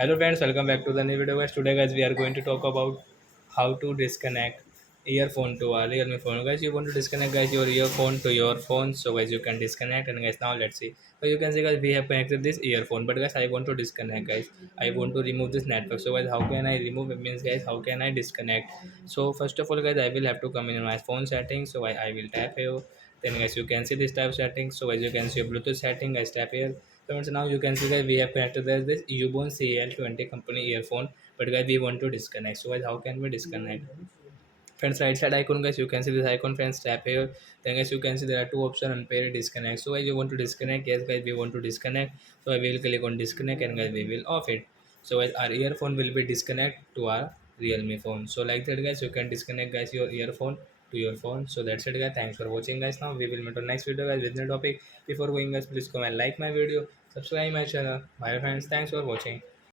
Hello friends, welcome back to the new video guys. Today guys we are going to talk about how to disconnect earphone to our realme phone. Guys, you want to disconnect guys your earphone to your phone, so guys you can disconnect. And guys, now let's see. So you can see guys we have connected this earphone, but guys I want to disconnect guys. I want to remove this network. So guys, how can I remove it? Means guys, how can I disconnect? So first of all guys, I will have to come in my phone settings. So I will tap here. Then guys you can see this type of settings. So as you can see Bluetooth setting, guys tap here. So now you can see that we have connected this Ubon CL20 company earphone, but guys we want to disconnect. So guys, how can we disconnect? Friends, right side icon guys, you can see this icon. Friends, tap here. Then guys you can see there are two options: unpaired, disconnect. So guys, you want to disconnect? Yes guys, we want to disconnect. So I will click on disconnect, and guys we will off it. So guys, our earphone will be disconnect to our realme phone. So like that guys, you can disconnect guys your earphone to your phone. So that's it guys, thanks for watching guys. Now we will meet on next video guys with new topic. Before going guys, please comment, like my video, subscribe my channel. Bye friends, thanks for watching.